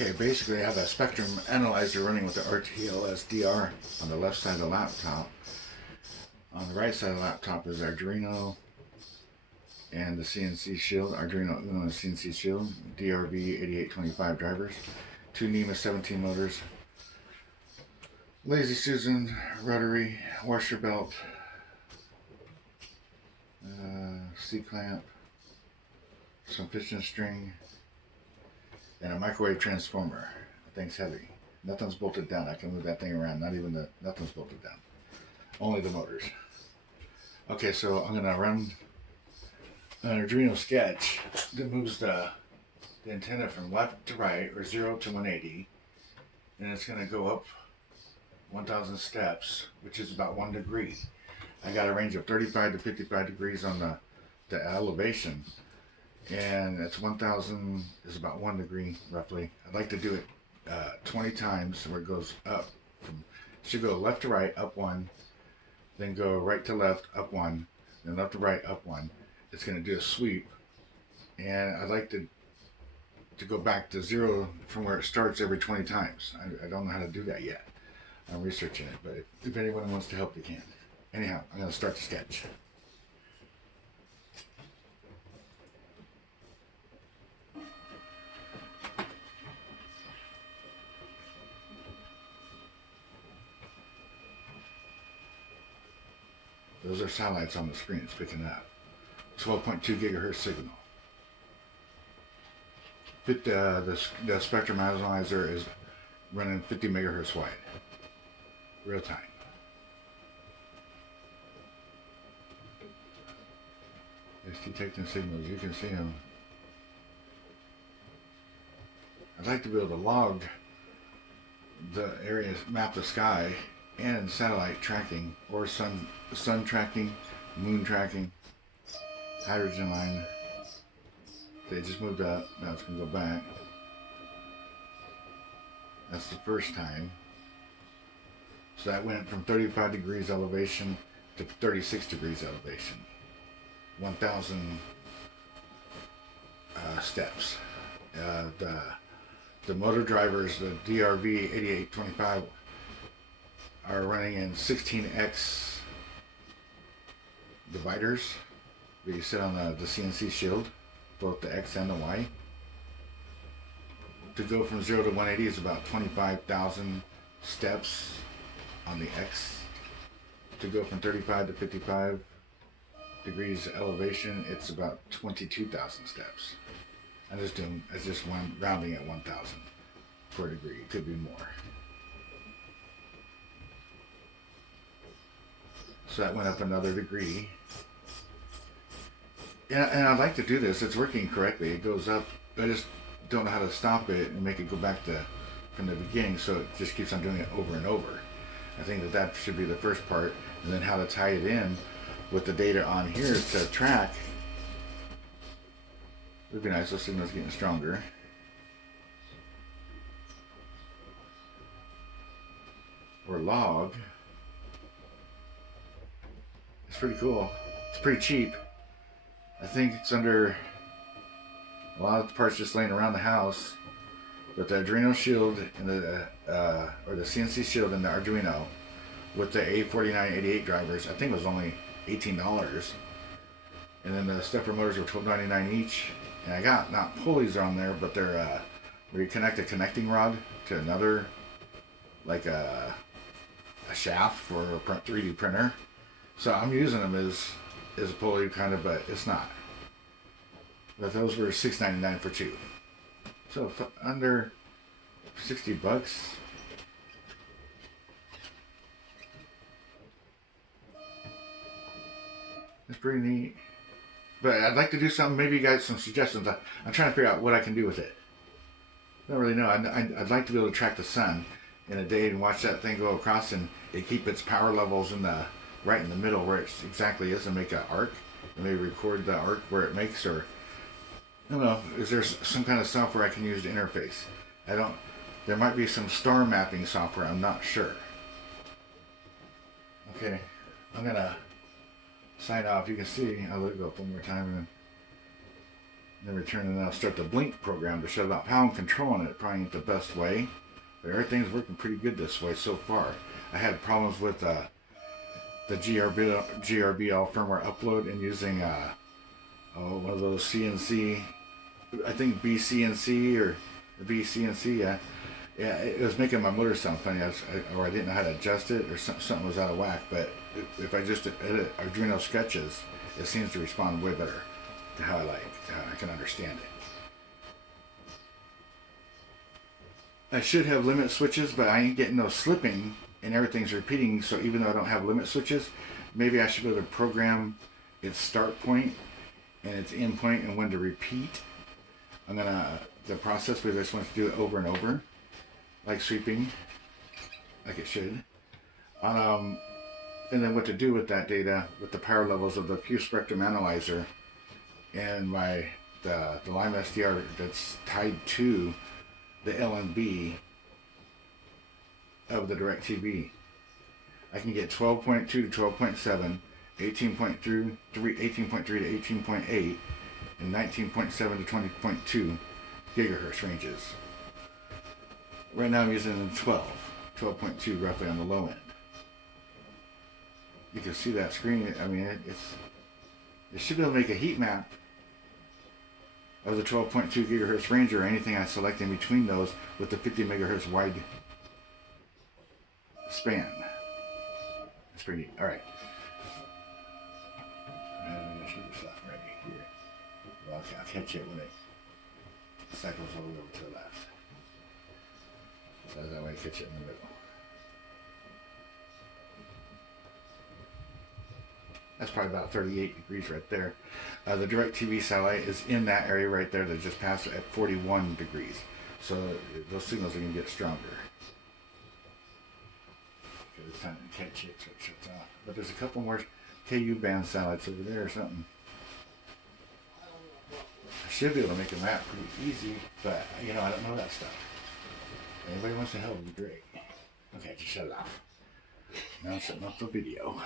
Okay, basically I have a spectrum analyzer running with the RTLSDR on the left side of the laptop. On the right side of the laptop is Arduino and the CNC shield, Arduino Uno and CNC shield, DRV8825 drivers, two NEMA 17 motors, Lazy Susan rotary washer belt, C-clamp, some piston string, and a microwave transformer. The thing's heavy. Nothing's bolted down. I can move that thing around. Nothing's bolted down. Only the motors. Okay, so I'm gonna run an Arduino sketch that moves the antenna from left to right, or 0 to 180, and it's gonna go up 1,000 steps, which is about 1 degree. I got a range of 35 to 55 degrees on the elevation, and that's 1,000 is about 1 degree roughly. I'd like to do it 20 times where it goes up. Should go left to right, up 1, then go right to left, up 1, then left to right, up 1. It's going to do a sweep, and I'd like to go back to 0 from where it starts every 20 times. I don't know how to do that yet. I'm researching it, but if anyone wants to help, they can. Anyhow, I'm going to start the sketch. Those are satellites on the screen. It's picking up 12.2 gigahertz signal. The spectrum analyzer is running 50 megahertz wide, real time. It's detecting signals. You can see them. I'd like to be able to log the areas, map the sky, and satellite tracking, or sun tracking, moon tracking, hydrogen line. They just moved up. Now it's going to go back. That's the first time. So that went from 35 degrees elevation to 36 degrees elevation. 1,000 steps. The motor drivers, the DRV8825, are running in 16x dividers that you set on the CNC shield, both the X and the Y. To go from 0 to 180 is about 25,000 steps on the X. To go from 35 to 55 degrees elevation, it's about 22,000 steps. It's just one rounding at 1,000 per degree. It could be more. So that went up another degree. And I'd like to do this. It's working correctly. It goes up. I just don't know how to stop it and make it go back from the beginning, so it just keeps on doing it over and over. I think that should be the first part, and then how to tie it in with the data on here to track. Would be nice. Those signals getting stronger. Or log. It's pretty cool. It's pretty cheap. I think it's under a lot of the parts just laying around the house. But the Arduino shield and the CNC shield and the Arduino with the A4988 drivers, I think it was only $18. And then the stepper motors were $12.99 each. And I got not pulleys on there, but they're where you connect a connecting rod to another, like a shaft for a 3D printer. So I'm using them as a pulley kind of, but it's not. But those were $6.99 for 2. So under 60 bucks. It's pretty neat. But I'd like to do something. Maybe you guys some suggestions. I'm trying to figure out what I can do with it. I don't really know. I'd like to be able to track the sun in a day and watch that thing go across, and it keep its power levels right in the middle where it exactly is, and make an arc, and maybe record the arc where it makes, or I don't know. Is there some kind of software I can use to interface? There might be some star mapping software. I'm not sure. Okay, I'm gonna sign off. You can see, I'll let it go up one more time, and Then return and I'll start the blink program to shut it off. How I'm controlling it probably ain't the best way, but everything's working pretty good this way so far. I had problems with the GRBL firmware upload and using one of those CNC, I think BCNC or BCNC, yeah. Yeah, it was making my motor sound funny, or I didn't know how to adjust it, or something was out of whack. But if I just edit Arduino sketches, it seems to respond way better to how I can understand it. I should have limit switches, but I ain't getting no slipping, and everything's repeating. So even though I don't have limit switches, maybe I should be able to program its start point and its end point and when to repeat. I'm gonna the process because I just want to do it over and over, like sweeping, like it should. And then what to do with that data, with the power levels of the Q spectrum analyzer and the Lime SDR that's tied to the LNB of the DirecTV. I can get 12.2 to 12.7, 18.3 to 18.8, and 19.7 to 20.2 gigahertz ranges. Right now I'm using 12.2 roughly on the low end. You can see that screen. I mean, it should be able to make a heat map of the 12.2 gigahertz range or anything I select in between those with the 50 megahertz wide span. That's pretty neat. All right. I should have stuff ready here. Well, I'll catch it when it cycles all the way over to the left. So that way I catch it in the middle. That's probably about 38 degrees right there. The DirecTV satellite is in that area right there that just passed at 41 degrees. So those signals are going to get stronger. Okay, it's time to catch it so it shuts off. But there's a couple more KU band satellites over there or something. I should be able to make a map pretty easy, but you know, I don't know that stuff. Anybody wants to help would be great. Okay, just shut it off. Now I'm shutting off the video.